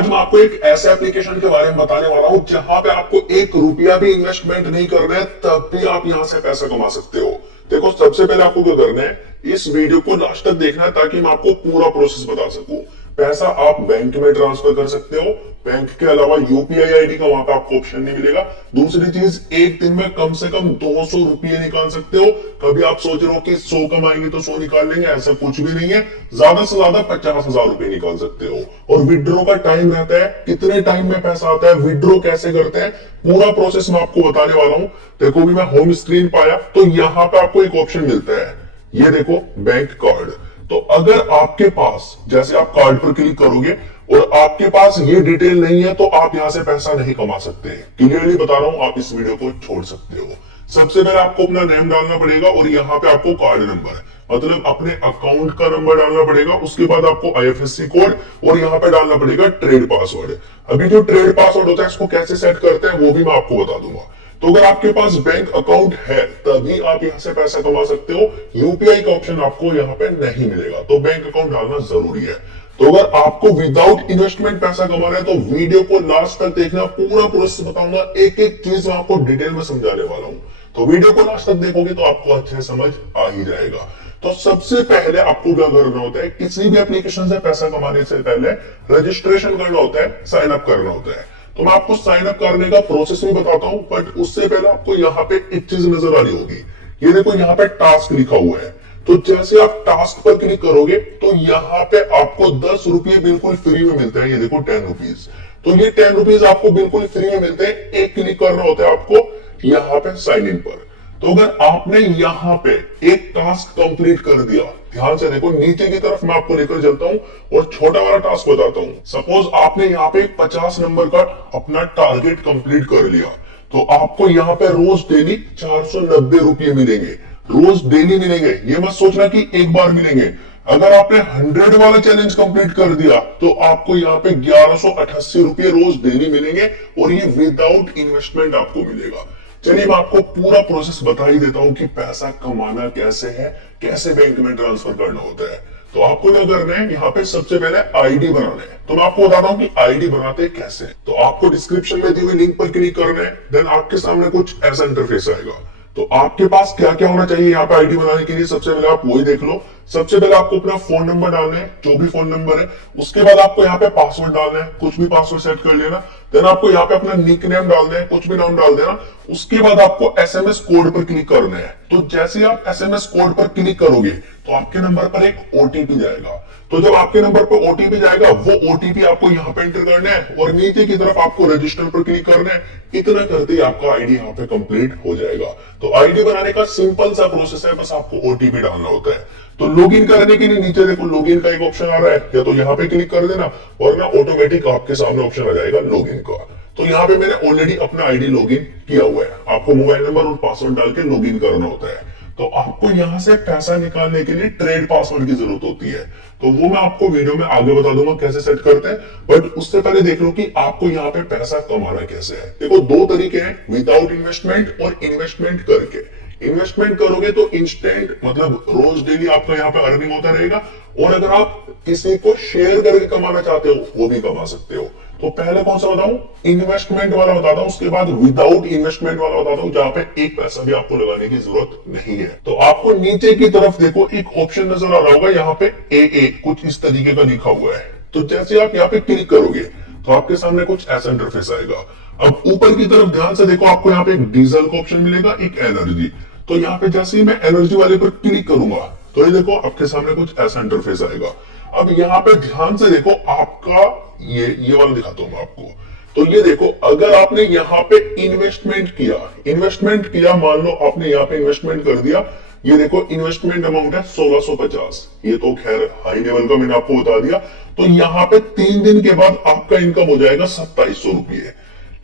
आज मैं आपको एक ऐसे एप्लीकेशन के बारे में बताने वाला हूं जहां पे आपको 1 रुपया भी इन्वेस्टमेंट नहीं करना है, तब भी आप यहां से पैसा कमा सकते हो। देखो, सबसे पहले आपको क्या करना है, इस वीडियो को लास्ट तक देखना है ताकि मैं आपको पूरा प्रोसेस बता सकूं। पैसा आप बैंक में ट्रांसफर कर सकते हो, बैंक के अलावा यूपीआई आईडी का वहां पे आपको ऑप्शन नहीं मिलेगा। दूसरी चीज, एक दिन में कम से कम 200 रुपये निकाल सकते हो। कभी आप सोच रहे हो कि 100 कमाएंगे तो 100 निकाल लेंगे, ऐसा कुछ भी नहीं है। ज्यादा से ज्यादा 50,000 रुपए निकाल सकते हो। और विड्रॉ का टाइम रहता है, कितने टाइम में पैसा आता है, विड्रॉ कैसे करते हैं, पूरा प्रोसेस मैं आपको बताने वाला हूं। देखो, भी मैं होम स्क्रीन पाया तो यहाँ पे आपको एक ऑप्शन मिलता है, ये देखो, बैंक कार्ड। तो अगर आपके पास, जैसे आप कार्ड पर क्लिक करोगे और आपके पास ये डिटेल नहीं है, तो आप यहां से पैसा नहीं कमा सकते। क्लियरली बता रहा हूं, आप इस वीडियो को छोड़ सकते हो। सबसे पहले आपको अपना नेम डालना पड़ेगा और यहाँ पे आपको कार्ड नंबर, मतलब अपने अकाउंट का नंबर डालना पड़ेगा। उसके बाद आपको आईएफएससी कोड और यहाँ पे डालना पड़ेगा ट्रेड पासवर्ड। अभी जो ट्रेड पासवर्ड होता है, इसको कैसे सेट करते हैं वो भी मैं आपको बता दूंगा। तो अगर आपके पास बैंक अकाउंट है तभी आप यहां से पैसा कमा सकते हो। यूपीआई का ऑप्शन आपको यहाँ पे नहीं मिलेगा, तो बैंक अकाउंट डालना जरूरी है। तो अगर आपको विदाउट इन्वेस्टमेंट पैसा कमाना है तो वीडियो को लास्ट तक देखना, पूरा प्रोसेस बताऊंगा, एक एक चीज मैं आपको डिटेल में समझाने वाला हूं। तो वीडियो को लास्ट तक देखोगे तो आपको अच्छे समझ आ ही जाएगा। तो सबसे पहले आपको क्या करना होता है, किसी भी एप्लीकेशन से पैसा कमाने से पहले रजिस्ट्रेशन करना होता है, साइन अप करना होता है। तो मैं आपको साइन अप करने का प्रोसेस भी बताता हूं, बट उससे पहले आपको यहाँ पे एक चीज नजर आ रही होगी, ये देखो, यहाँ पे टास्क लिखा हुआ है। तो जैसे आप टास्क पर क्लिक करोगे तो यहाँ पे आपको 10 रुपये बिल्कुल फ्री में मिलते हैं। ये देखो, 10 रुपीज। तो ये 10 रुपीज आपको बिल्कुल फ्री में मिलते हैं। एक क्लिक करना होता है आपको यहाँ पे साइन इन पर। तो अगर आपने यहाँ पे एक टास्क कंप्लीट कर दिया, ध्यान से देखो, नीचे की तरफ मैं आपको लेकर चलता हूँ और छोटा वाला टास्क बताता हूँ। सपोज आपने यहाँ पे 50 नंबर का अपना टारगेट कंप्लीट कर लिया, तो आपको यहाँ पे रोज डेली 490 रुपये मिलेंगे। रोज डेली मिलेंगे, ये मत सोचना कि एक बार मिलेंगे। अगर आपने 100 वाला चैलेंज कंप्लीट कर दिया तो आपको यहाँ पे 1188 रुपये रोज डेली मिलेंगे, और ये विदाउट इन्वेस्टमेंट आपको मिलेगा। चलिए मैं आपको पूरा प्रोसेस बता ही देता हूं कि पैसा कमाना कैसे है, कैसे बैंक में ट्रांसफर करना होता है। तो आपको क्या करना है, यहाँ पे सबसे पहले आईडी बनाना है। तो मैं आपको बताता हूँ कि आईडी बनाते कैसे। तो आपको डिस्क्रिप्शन में दी हुई लिंक पर क्लिक करना है, देन आपके सामने कुछ ऐसा इंटरफेस आएगा। तो आपके पास क्या क्या होना चाहिए यहाँ पे आईडी बनाने के लिए, सबसे पहले आप वही देख लो। सबसे पहले आपको अपना फोन नंबर डालना है, जो भी फोन नंबर है। उसके बाद आपको यहाँ पे पासवर्ड डालना है, कुछ भी पासवर्ड सेट कर लेना। देन आपको यहाँ पे अपना निक नेम डालना है, कुछ भी नाम डाल देना। उसके बाद आपको एसएमएस कोड पर क्लिक करना है। तो जैसे ही आप एसएमएस कोड पर क्लिक करोगे तो आपके नंबर पर एक ओटीपी जाएगा। तो जब आपके नंबर पर ओटीपी जाएगा, वो ओटीपी आपको यहाँ पे एंटर करना है और नीचे की तरफ आपको रजिस्टर पर क्लिक करना है। इतना करते ही आपका आईडी यहाँ पे कंप्लीट हो जाएगा। तो आईडी बनाने का सिंपल सा प्रोसेस है, बस आपको ओटीपी डालना होता है। तो लॉगिन करने के लिए नीचे देखो लॉगिन का एक ऑप्शन आ रहा है, या तो यहाँ पे क्लिक कर देना और ना ऑटोमेटिक आपके सामने ऑप्शन आ जाएगा लॉगिन का। तो यहाँ पे मैंने ऑलरेडी अपना आईडी लॉगिन किया हुआ है। आपको मोबाइल नंबर और पासवर्ड डाल के लॉगिन करना होता है। तो आपको यहाँ से पैसा निकालने के लिए ट्रेड पासवर्ड की जरूरत होती है। तो वो मैं आपको वीडियो में आगे बता दूंगा कैसे सेट करते हैं, बट उससे पहले देख लो कि आपको यहाँ पे पैसा कमाना कैसे है। देखो, दो तरीके हैं, विदाउट इन्वेस्टमेंट और इन्वेस्टमेंट करके। इन्वेस्टमेंट करोगे तो इंस्टेंट, मतलब रोज डेली आपका यहाँ पे अर्निंग होता रहेगा। और अगर आप किसी को शेयर करके कमाना चाहते हो, वो भी कमा सकते हो। तो पहले कौन सा बताऊं, इन्वेस्टमेंट वाला बताता हूं, उसके बाद विदाउट इन्वेस्टमेंट वाला बताता हूं, जहां पे एक पैसा भी आपको लगाने की जरूरत नहीं है। तो आपको नीचे की तरफ देखो एक ऑप्शन नजर आ रहा होगा, यहाँ पे ए कुछ इस तरीके का लिखा हुआ है। तो जैसे आप यहाँ पे क्लिक करोगे तो आपके सामने कुछ ऐसा इंटरफेस आएगा। अब ऊपर की तरफ ध्यान से देखो, आपको यहाँ पे एक डीजल का ऑप्शन मिलेगा, एक एनर्जी। तो यहाँ पे जैसे ही मैं एनर्जी वाले पर क्लिक करूंगा तो ये देखो आपके सामने कुछ ऐसा इंटरफेस आएगा। अब यहाँ पे ध्यान से देखो, आपका ये वाला दिखाता हूं मैं आपको। तो ये देखो, अगर आपने यहाँ पे इन्वेस्टमेंट किया, मान लो आपने यहाँ पे इन्वेस्टमेंट कर दिया, ये देखो इन्वेस्टमेंट अमाउंट है 1650। ये तो खैर हाई लेवल का मैंने आपको बता दिया। तो यहाँ पे 3 दिन के बाद आपका इनकम हो जाएगा 2700 रुपये।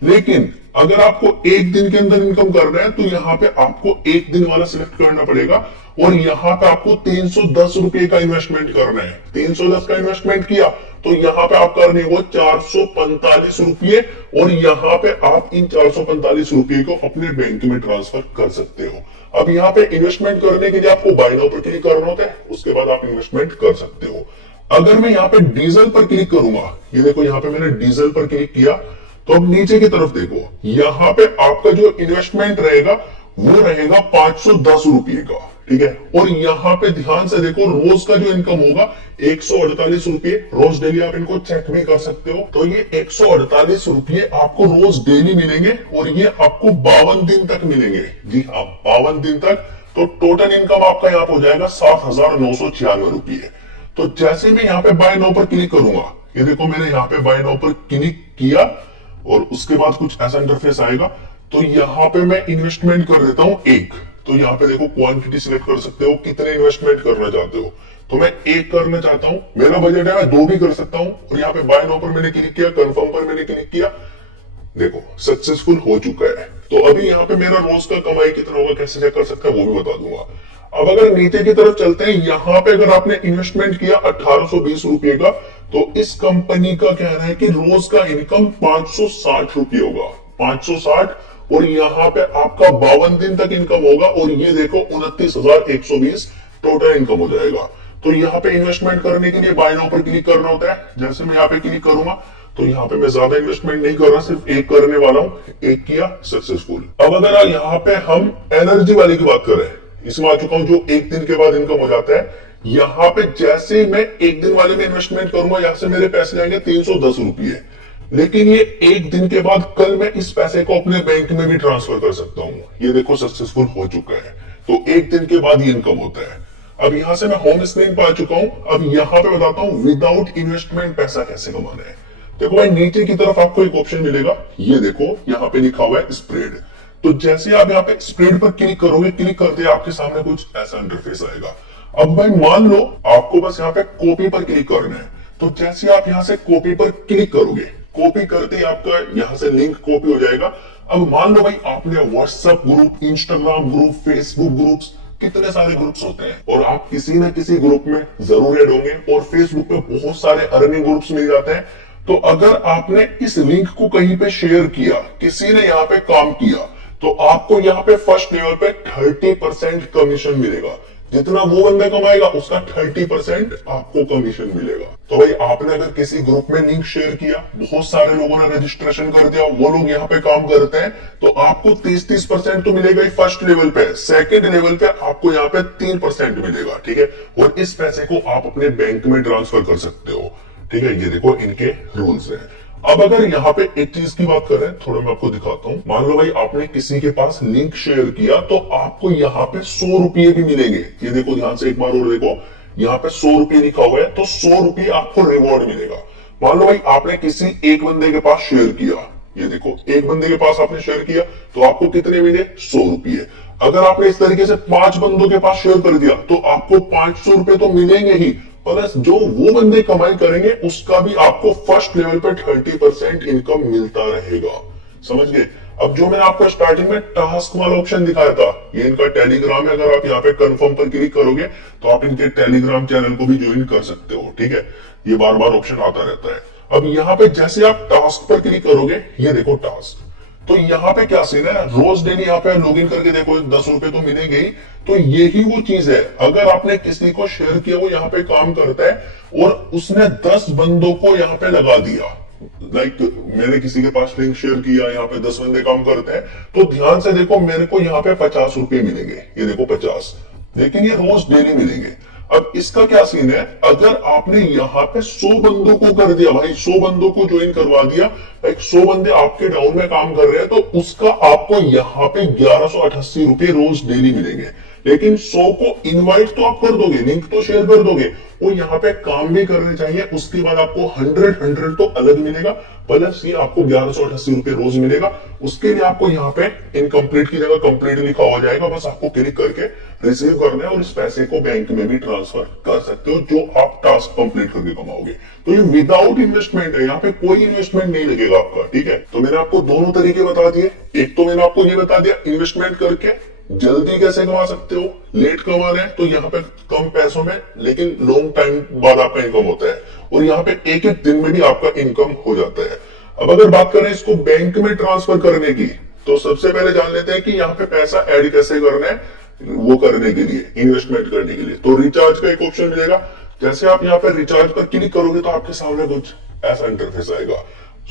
लेकिन अगर आपको एक दिन के अंदर इनकम करना है तो यहाँ पे आपको एक दिन वाला सिलेक्ट करना पड़ेगा, और यहाँ पे आपको 310 रुपए का इन्वेस्टमेंट करना है। 310 का इन्वेस्टमेंट किया तो यहाँ पे आप करने वो 445 रुपये, और यहाँ पे आप इन 445 रुपये को अपने बैंक में ट्रांसफर कर सकते हो। अब यहाँ पे इन्वेस्टमेंट करने के लिए आपको बाय नाउ पर क्लिक करना होता है, उसके बाद आप इन्वेस्टमेंट कर सकते हो। अगर मैं यहाँ पे डीजल पर क्लिक करूंगा, ये देखो यहाँ पे मैंने डीजल पर क्लिक किया, तो अब नीचे की तरफ देखो, यहाँ पे आपका जो इन्वेस्टमेंट रहेगा वो रहेगा 510 रुपये का, ठीक है। और यहाँ पे ध्यान से देखो, रोज का जो इनकम होगा 148 रुपये, रोज डेली आप इनको चेक भी कर सकते हो। तो ये 148 रुपये आपको रोज डेली मिलेंगे और ये आपको 52 दिन तक मिलेंगे। जी हाँ, 52 दिन तक। तो टोटल इनकम आपका यहाँ पे हो जाएगा 7,996 रुपये। तो जैसे मैं यहाँ पे बाय नाउ पर क्लिक करूंगा, ये देखो मैंने यहाँ पे बाय नाउ पर क्लिक किया और उसके बाद कुछ ऐसा इंटरफेस आएगा। तो यहाँ पे मैं इन्वेस्टमेंट कर देता हूँ एक। तो यहाँ पे देखो क्वांटिटी सिलेक्ट कर सकते हो, कितने इन्वेस्टमेंट करना चाहते हो। तो मैं एक करना चाहता हूँ, मेरा बजट है मैं 2 भी कर सकता हूँ। और यहाँ पे बाय नाउ पर मैंने क्लिक किया, कंफर्म पर मैंने क्लिक किया, देखो सक्सेसफुल हो चुका है। तो अभी यहाँ पे मेरा रोज का कमाई कितना होगा, कैसे चेक कर सकते हैं वो भी बता दूंगा। अब अगर नीचे की तरफ चलते हैं, यहाँ पे अगर आपने इन्वेस्टमेंट किया 1820 रुपये का, तो इस कंपनी का कह रहा है कि रोज का इनकम 560 रुपये होगा, 560। और यहाँ पे आपका 52 दिन तक इनकम होगा और ये देखो 29,120 टोटल इनकम हो जाएगा। तो यहाँ पे इन्वेस्टमेंट करने के लिए बाय नाउ पर क्लिक करना होता है। जैसे मैं यहाँ पे क्लिक करूंगा तो यहाँ पे मैं ज्यादा इन्वेस्टमेंट नहीं कर रहा, सिर्फ एक करने वाला हूँ, एक किया, सक्सेसफुल। अब अगर यहाँ पे हम एनर्जी वाले की बात करें, इसमें आ चुका हूं जो एक दिन के बाद इनकम हो जाता है। यहाँ पे जैसे मैं एक दिन वाले में इन्वेस्टमेंट करूंगा, यहाँ से मेरे पैसे जाएंगे 310 रुपये। लेकिन ये एक दिन के बाद कल मैं इस पैसे को अपने बैंक में भी ट्रांसफर कर सकता हूँ। ये देखो सक्सेसफुल हो चुका है। तो एक दिन के बाद ये इनकम होता है। अब यहां से मैं होम स्क्रीन पर आ चुका हूं। अब यहाँ पे बताता हूँ विदाउट इन्वेस्टमेंट पैसा कैसे कमाना है। देखो भाई, नीचे की तरफ आपको एक ऑप्शन मिलेगा, ये देखो यहाँ पे लिखा हुआ है स्प्रेड। तो जैसे आप यहाँ पे स्प्रेड पर क्लिक करोगे, क्लिक करते ही आपके सामने कुछ ऐसा इंटरफेस आएगा। अब भाई मान लो आपको बस यहाँ पे कॉपी पर क्लिक करना है। तो जैसे आप यहाँ से कॉपी पर क्लिक करोगे, कॉपी करते ही आपका यहाँ से लिंक कॉपी हो जाएगा। अब मान लो भाई आपने WhatsApp group, Instagram group, Facebook groups, कितने सारे ग्रुप्स होते हैं और आप किसी न किसी ग्रुप में जरूर ऐड होंगे। और फेसबुक पे बहुत सारे अर्निंग ग्रुप्स मिल जाते हैं। तो अगर आपने इस लिंक को कहीं पे शेयर किया, किसी ने यहाँ पे काम किया, तो आपको यहाँ पे फर्स्ट लेवल पे 30% कमीशन मिलेगा। जितना वो बंदा कमाएगा उसका 30% आपको कमीशन मिलेगा। तो भाई आपने अगर किसी ग्रुप में लिंक शेयर किया, बहुत सारे लोगों ने रजिस्ट्रेशन कर दिया, वो लोग यहाँ पे काम करते हैं, तो आपको 30% तो मिलेगा ही फर्स्ट लेवल पे। सेकंड लेवल पे आपको यहाँ पे 3% मिलेगा, ठीक है। और इस पैसे को आप अपने बैंक में ट्रांसफर कर सकते हो, ठीक है। ये देखो इनके रूल्स हैं। अब अगर यहाँ पे एक चीज की बात करें, थोड़ा मैं आपको दिखाता हूँ। मान लो भाई आपने किसी के पास लिंक शेयर किया, तो आपको यहाँ पे 100 रुपये भी मिलेंगे। ये देखो ध्यान से एक बार और देखो, यहाँ पे 100 रुपये लिखा हुआ है, तो 100 रुपये आपको रिवॉर्ड मिलेगा। मान लो भाई आपने किसी एक बंदे के पास शेयर किया, ये देखो एक बंदे के पास आपने शेयर किया, तो आपको कितने मिले, 100 रुपये। अगर आपने इस तरीके से 5 बंदों के पास शेयर कर दिया, तो आपको 500 रुपये तो मिलेंगे ही, प्लस जो वो बंदे कमाई करेंगे उसका भी आपको फर्स्ट लेवल पे 30% इनकम मिलता रहेगा। समझ गए। अब जो मैंने आपको स्टार्टिंग में टास्क वाला ऑप्शन दिखाया था, ये इनका टेलीग्राम है। अगर आप यहाँ पे कंफर्म पर क्लिक करोगे तो आप इनके टेलीग्राम चैनल को भी ज्वाइन कर सकते हो, ठीक है। ये बार बार ऑप्शन आता रहता है। अब यहाँ पे जैसे आप टास्क पर क्लिक करोगे, ये देखो टास्क, तो यहाँ पे क्या सीन है, रोज डेली यहाँ पे लॉग इन करके देखो 10 रुपए तो मिलेंगे ही। तो यही वो चीज है, अगर आपने किसी को शेयर किया, वो यहाँ पे काम करता है और उसने 10 बंदों को यहाँ पे लगा दिया, लाइक मैंने किसी के पास लिंक शेयर किया, यहाँ पे 10 बंदे काम करते हैं, तो ध्यान से देखो मेरे को यहाँ पे 50 रुपए मिलेंगे। ये देखो 50, लेकिन ये रोज डेली मिलेंगे। अब इसका क्या सीन है, अगर आपने यहाँ पे 100 बंदों को कर दिया, भाई 100 बंदों को ज्वाइन करवा दिया, एक 100 बंदे आपके डाउन में काम कर रहे हैं, तो उसका आपको यहाँ पे 1188 रुपए रोज डेली मिलेंगे। लेकिन 100 को इनवाइट तो आप कर दोगे, लिंक तो शेयर कर दोगे, वो यहाँ पे काम भी करने चाहिए। उसके बाद आपको 100 तो अलग मिलेगा, प्लस ये आपको 1188 रुपए रोज मिलेगा। उसके लिए आपको यहाँ पे इनकम्प्लीट की जगह कंप्लीट लिखा हो जाएगा, बस आपको क्लिक करके रिसीव करना है और इस पैसे को बैंक में भी ट्रांसफर कर सकते हो, जो आप टास्क कंप्लीट करके कमाओगे। तो ये विदाउट इन्वेस्टमेंट है, यहाँ पे कोई इन्वेस्टमेंट नहीं लगेगा आपका, ठीक है। तो मैंने आपको दोनों तरीके बता दिए। एक तो मैंने आपको ये बता दिया इन्वेस्टमेंट करके जल्दी कैसे कमा सकते हो, लेट कमा रहे हैं तो यहाँ पे कम पैसों में लेकिन लॉन्ग टाइम बाद आपका इनकम होता है, और यहाँ पे एक एक दिन में भी आपका इनकम हो जाता है। अब अगर बात करें इसको बैंक में ट्रांसफर करने की, तो सबसे पहले जान लेते हैं कि यहाँ पे पैसा ऐड कैसे करना है, वो करने के लिए, इन्वेस्टमेंट करने के लिए। तो रिचार्ज का एक ऑप्शन मिलेगा, जैसे आप यहाँ पे रिचार्ज पर क्लिक करोगे तो आपके सामने कुछ ऐसा इंटरफेस आएगा।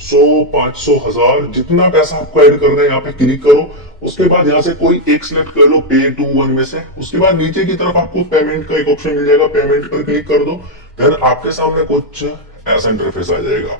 100, 500, 1000 जितना पैसा आपको ऐड करना है यहाँ पे क्लिक करो। उसके बाद यहाँ से कोई एक सिलेक्ट कर लो पे टू वन में से। उसके बाद नीचे की तरफ आपको पेमेंट का एक ऑप्शन मिल जाएगा, पेमेंट पर क्लिक कर दो। देन आपके सामने कुछ ऐसा इंटरफेस आ जाएगा।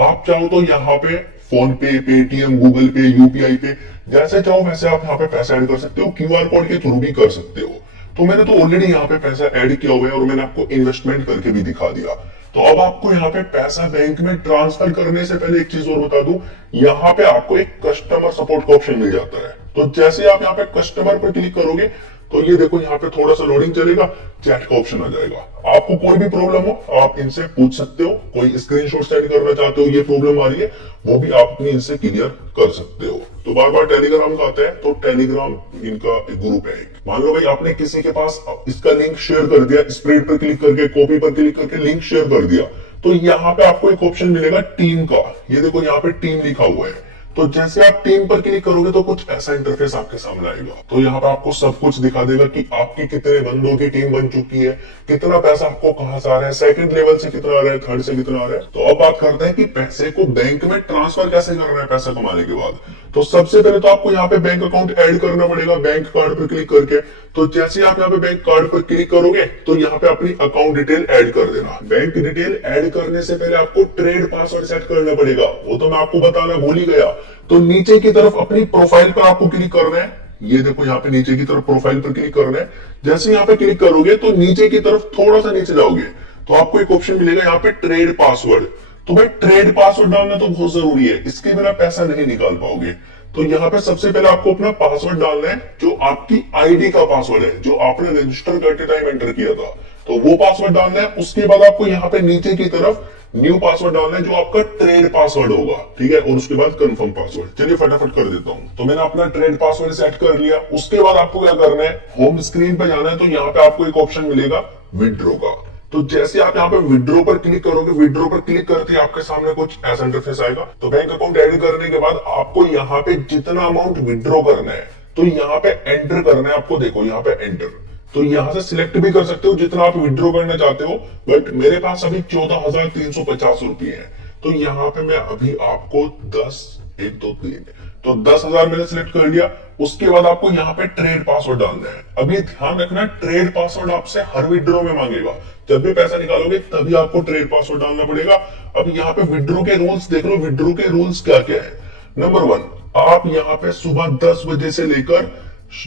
आप चाहो तो यहाँ पे फोन पे, पेटीएम, गूगल पे, यूपीआई पे जैसे चाहो वैसे आप यहाँ पे पैसा ऐड कर सकते हो, क्यूआर कोड के थ्रू भी कर सकते हो। तो मैंने तो ऑलरेडी यहाँ पे पैसा ऐड किया हुआ है और मैंने आपको इन्वेस्टमेंट करके भी दिखा दिया। तो अब आपको यहाँ पे पैसा बैंक में ट्रांसफर करने से पहले एक चीज और बता दूं, यहाँ पे आपको एक कस्टमर सपोर्ट का ऑप्शन मिल जाता है। तो जैसे आप यहाँ पे कस्टमर पर क्लिक करोगे तो ये देखो यहाँ पे थोड़ा सा लोडिंग चलेगा, चैट का ऑप्शन आ जाएगा। आपको कोई भी प्रॉब्लम हो आप इनसे पूछ सकते हो, कोई स्क्रीनशॉट सेंड करना चाहते हो, ये प्रॉब्लम आ रही है, वो भी आप अपनी इनसे क्लियर कर सकते हो। तो बार बार टेलीग्राम का आता है, तो टेलीग्राम इनका एक ग्रुप है। मान लो भाई आपने किसी के पास इसका लिंक शेयर कर दिया, स्प्रेड पर क्लिक करके, कॉपी पर क्लिक करके लिंक शेयर कर दिया, तो यहाँ पे आपको एक ऑप्शन मिलेगा टीम का। ये देखो यहाँ पे टीम लिखा हुआ है। तो जैसे आप टीम पर क्लिक करोगे तो कुछ ऐसा इंटरफेस आपके सामने आएगा। तो यहाँ पे आपको सब कुछ दिखा देगा कि आपकी कितने बंदों की टीम बन चुकी है, कितना पैसा आपको कहां से आ रहा है, सेकंड लेवल से कितना आ रहा है, थर्ड से कितना आ रहा है। तो अब बात करते हैं कि पैसे को बैंक में ट्रांसफर कैसे करना है पैसा कमाने के बाद। तो सबसे पहले तो आपको यहाँ पे बैंक अकाउंट ऐड करना पड़ेगा, बैंक कार्ड पर क्लिक करके। तो जैसे आप यहाँ पे बैंक कार्ड पर क्लिक करोगे तो यहाँ पे अपनी अकाउंट डिटेल ऐड कर देना। बैंक डिटेल ऐड करने से पहले आपको ट्रेड पासवर्ड सेट करना पड़ेगा, वो तो मैं आपको बताना भूल ही गया। तो नीचे की तरफ अपनी प्रोफाइल पर आपको क्लिक करना है। ये देखो यहाँ पे नीचे की तरफ प्रोफाइल पर क्लिक करना है। जैसे यहाँ पे क्लिक करोगे तो नीचे की तरफ थोड़ा सा नीचे जाओगे तो आपको एक ऑप्शन मिलेगा यहाँ पे ट्रेड पासवर्ड। तो भाई ट्रेड पासवर्ड डालना तो बहुत जरूरी है, इसके बिना पैसा नहीं निकाल पाओगे। तो यहाँ पे सबसे पहले आपको अपना पासवर्ड डालना है, जो आपकी आईडी का पासवर्ड है, जो आपने रजिस्टर करते टाइम एंटर किया था, तो वो पासवर्ड डालना है। उसके बाद आपको यहाँ पे नीचे की तरफ न्यू पासवर्ड डालना है, जो आपका ट्रेड पासवर्ड होगा, ठीक है। और उसके बाद कंफर्म पासवर्ड। चलिए फटाफट कर देता हूं। तो मैंने अपना ट्रेड पासवर्ड सेट कर लिया। उसके बाद आपको क्या करना है, होम स्क्रीन पर जाना है। तो यहाँ पे आपको एक ऑप्शन मिलेगा विड्रॉ का। तो जैसे आप यहाँ पे विड्रॉ पर क्लिक करोगे, विड्रॉ पर क्लिक करते ही आपके सामने कुछ ऐसा इंटरफेस आएगा। तो बैंक अकाउंट ऐड करने के बाद आपको यहाँ पे जितना अमाउंट विड्रॉ करना है तो यहाँ पे एंटर करना है। आपको देखो यहाँ पे एंटर, तो यहाँ से सिलेक्ट भी कर सकते हो जितना आप विड्रॉ करना चाहते हो, बट मेरे पास अभी 14,350 रुपए है। तो यहाँ पे मैं अभी आपको 10, 1, 2, 3 तो 10,000 मैंने सिलेक्ट कर लिया। उसके बाद आपको यहाँ पे ट्रेड पासवर्ड डालना है। अभी ध्यान रखना, ट्रेड पासवर्ड आपसे हर विड्रॉ में मांगेगा। जब भी पैसा निकालोगे तभी आपको ट्रेड पासवर्ड डालना पड़ेगा। अब यहाँ पे विड्रॉ के रूल्स देख लो। विड्रॉ के रूल्स क्या क्या है। नंबर 1, आप यहाँ पे सुबह 10 बजे से लेकर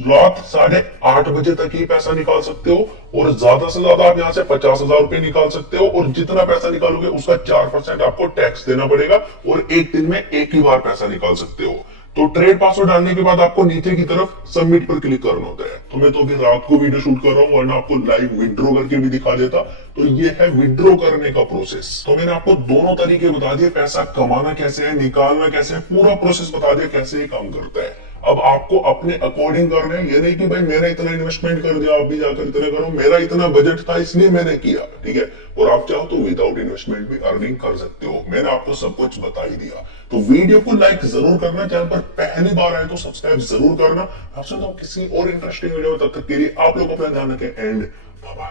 रात 8:30 बजे तक ही पैसा निकाल सकते हो, और ज्यादा से ज्यादा आप यहाँ से 50,000 रुपए निकाल सकते हो। और जितना पैसा निकालोगे उसका 4% आपको टैक्स देना पड़ेगा, और एक दिन में एक ही बार पैसा निकाल सकते हो। तो ट्रेड पासवर्ड डालने के बाद आपको नीचे की तरफ सबमिट पर क्लिक करना होता है। तो मैं तो अभी रात को वीडियो शूट कर रहा हूँ, वरना आपको लाइव विड्रॉ करके भी दिखा देता। तो ये है विड्रॉ करने का प्रोसेस। तो मैंने आपको दोनों तरीके बता दिए, पैसा कमाना कैसे है, निकालना कैसे है, पूरा प्रोसेस बता दिया कैसे ये काम करता है। अब आपको अपने अकॉर्डिंग करना है। ये नहीं कि भाई मैंने इतना इन्वेस्टमेंट कर दिया आप भी जाकर इतना करो, मेरा इतना बजट था इसलिए मैंने किया, ठीक है। और आप चाहो तो विदाउट इन्वेस्टमेंट भी अर्निंग कर सकते हो। मैंने आपको सब कुछ बता ही दिया। तो वीडियो को लाइक जरूर करना, चैनल पर पहली बार आए तो सब्सक्राइब जरूर करना। आपसे तो किसी और इंटरेस्टिंग वीडियो, तब तक के लिए आप लोग अपना ध्यान रखें एंड बाय बाय।